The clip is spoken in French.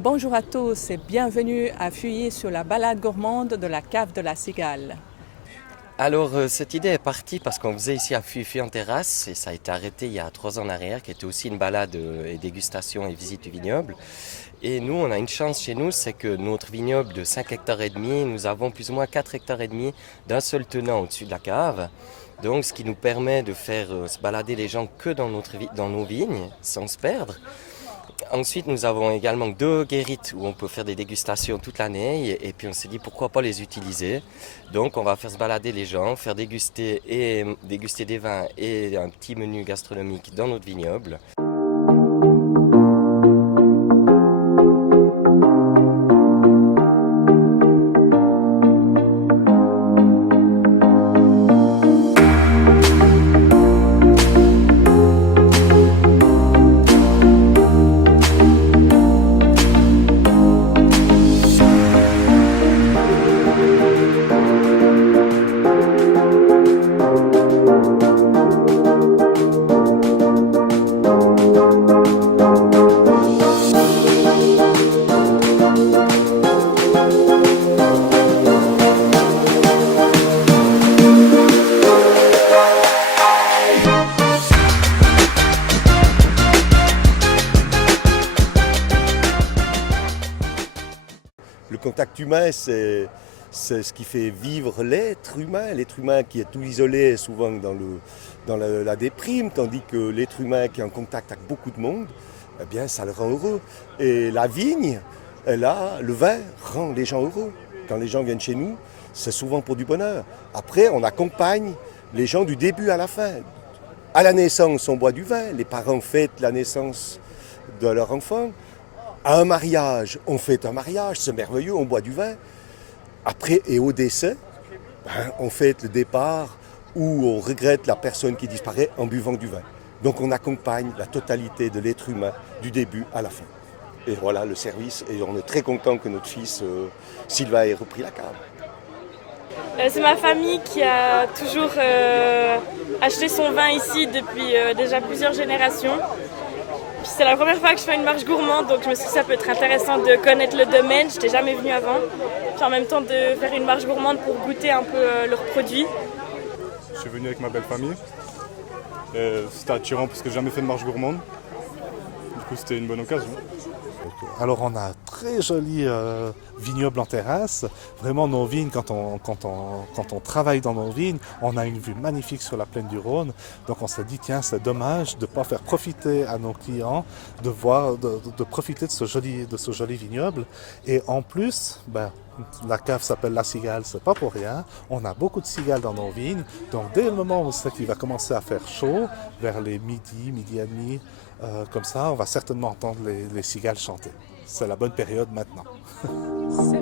Bonjour à tous et bienvenue à Fuyer sur la balade gourmande de la cave de la Cigale. Alors, cette idée est partie parce qu'on faisait ici à Fuy en terrasse et ça a été arrêté il y a 3 ans en arrière, qui était aussi une balade et dégustation et visite du vignoble. Et nous, on a une chance chez nous, c'est que notre vignoble de 5 hectares et demi, nous avons plus ou moins 4 hectares et demi d'un seul tenant au-dessus de la cave. Donc, ce qui nous permet de faire se balader les gens que dans nos vignes, sans se perdre. Ensuite, nous avons également 2 guérites où on peut faire des dégustations toute l'année et puis on s'est dit pourquoi pas les utiliser. Donc on va faire se balader les gens, faire déguster des vins et un petit menu gastronomique dans notre vignoble. Le contact humain, c'est ce qui fait vivre l'être humain qui est tout isolé souvent dans la déprime, tandis que l'être humain qui est en contact avec beaucoup de monde, eh bien, ça le rend heureux. Et la vigne, le vin rend les gens heureux. Quand les gens viennent chez nous, c'est souvent pour du bonheur. Après, on accompagne les gens du début à la fin. À la naissance, on boit du vin, les parents fêtent la naissance de leur enfant. À un mariage, on fête un mariage, c'est merveilleux, on boit du vin. Après et au décès, on fête le départ ou on regrette la personne qui disparaît en buvant du vin. Donc on accompagne la totalité de l'être humain du début à la fin. Et voilà le service et on est très content que notre fils Sylvain ait repris la cave. C'est ma famille qui a toujours acheté son vin ici depuis déjà plusieurs générations. Puis c'est la première fois que je fais une marche gourmande, donc je me suis dit que ça peut être intéressant de connaître le domaine. Je n'étais jamais venue avant. Puis en même temps de faire une marche gourmande pour goûter un peu leurs produits. Je suis venu avec ma belle famille. C'était attirant parce que j'ai jamais fait de marche gourmande. Du coup, c'était une bonne occasion. Alors on a un très joli vignoble en terrasse. Vraiment nos vignes, quand on travaille dans nos vignes, on a une vue magnifique sur la plaine du Rhône. Donc on s'est dit tiens c'est dommage de ne pas faire profiter à nos clients de profiter de ce joli vignoble. Et en plus, la cave s'appelle La Cigale, c'est pas pour rien. On a beaucoup de cigales dans nos vignes. Donc dès le moment où on sait qu'il va commencer à faire chaud, vers les midi et demi, comme ça, on va certainement entendre les cigales chanter. C'est la bonne période maintenant. C'est